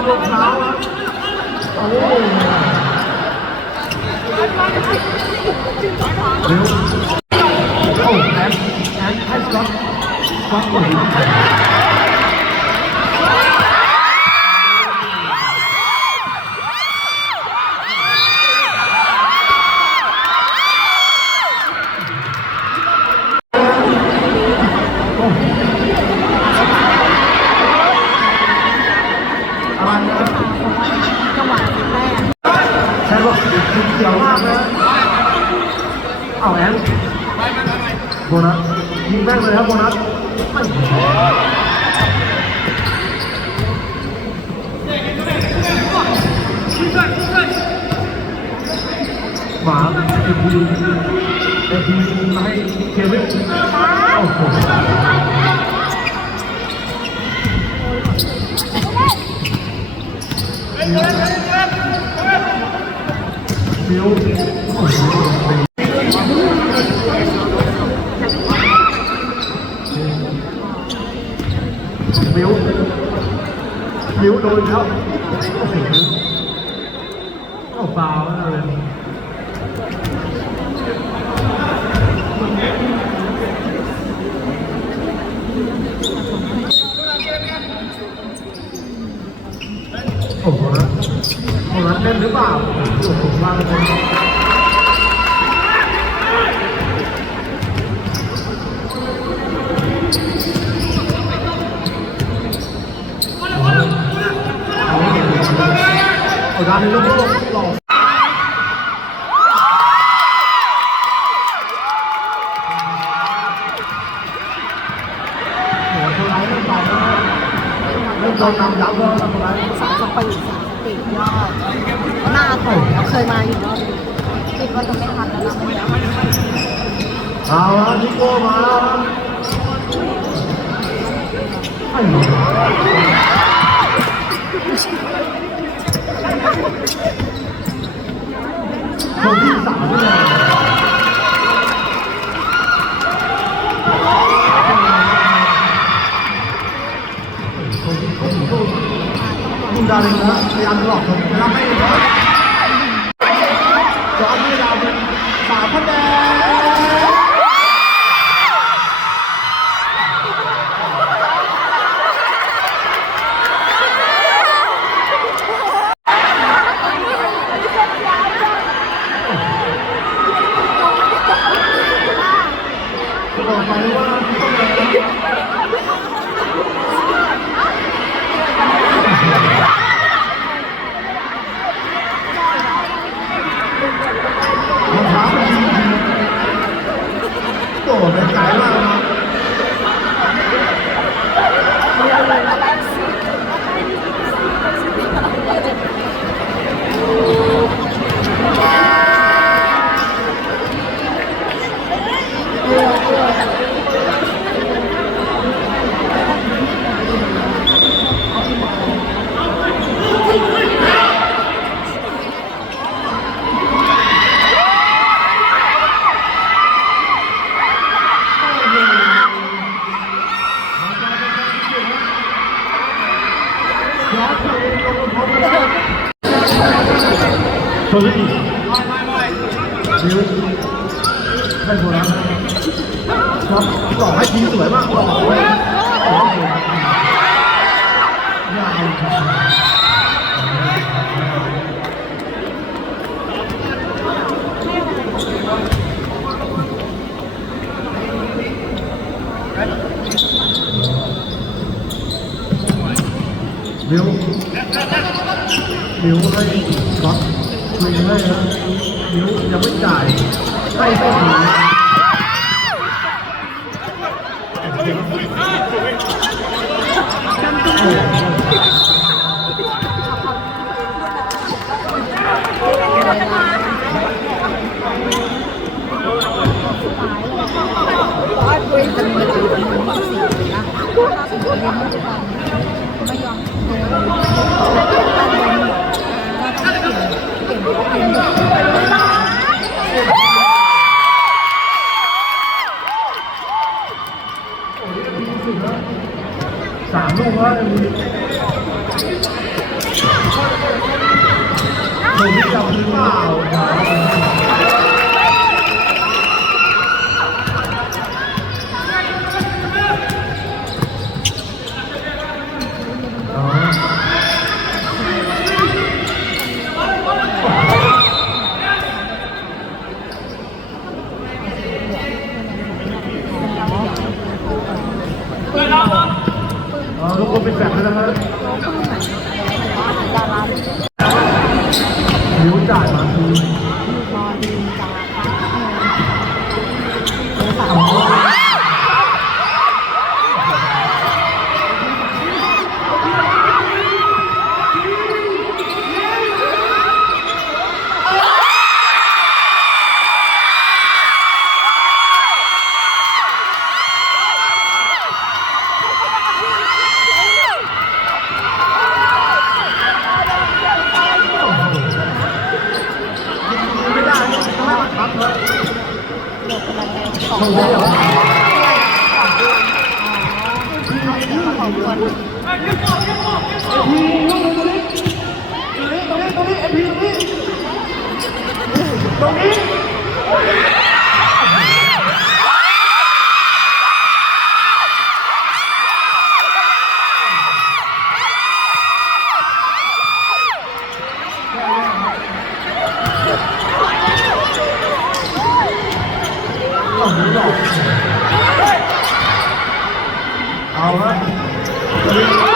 ลังรองเท้าโอ้ ช่ป่ะเกี่ยวมากนะเอาแอนโบนัสยิงแม่งเลยครับโบนัสหมาเอ็มพีเอ็มพีมให้เควินโอ้โห บิวโอ้โหบิวบิวโดนแล้วโอ้โหโอ้ฟาวล์เลย โอ้โหโอ้โหนะเล่นหรือเปล่าโอ้โหมาเลยเอาด้านนี้ลูกลูกหล่อโโดนนำยับแล้วคนร้ายสามสปีดสามสปีดยอดหน้าโตเราเคยมาอยู่รอบนึงคิดว่าจะไม่ทันแล้วนะเอาละพี่โก้มา คุณดาริงนะพยายามหลอกผมนะครับให้จอมไม่ดาวเป็นสามคะแนน บอกไปว่าต้องรองเท้ามันดีโอ้โหเป็นไกลมากนะ ย้อนตัวเองลงมาพบกันเฮ้ยนิ้วให้โบนัสครับหล่อให้ทีสวยมากหล่อเลยหล่อเลยยาวครับนิ้วนิ้วให้ก๊อต คุยให้นะนิ้วยังไม่จ่ายให้ก็ถือคุยกันมาถึงสี่นะไそういえば。 เป็นแบ มันเป็นของเดือนของคนตรงนี้ตรงนี้ตรงนี้ตรงนี้ Allah. Allah.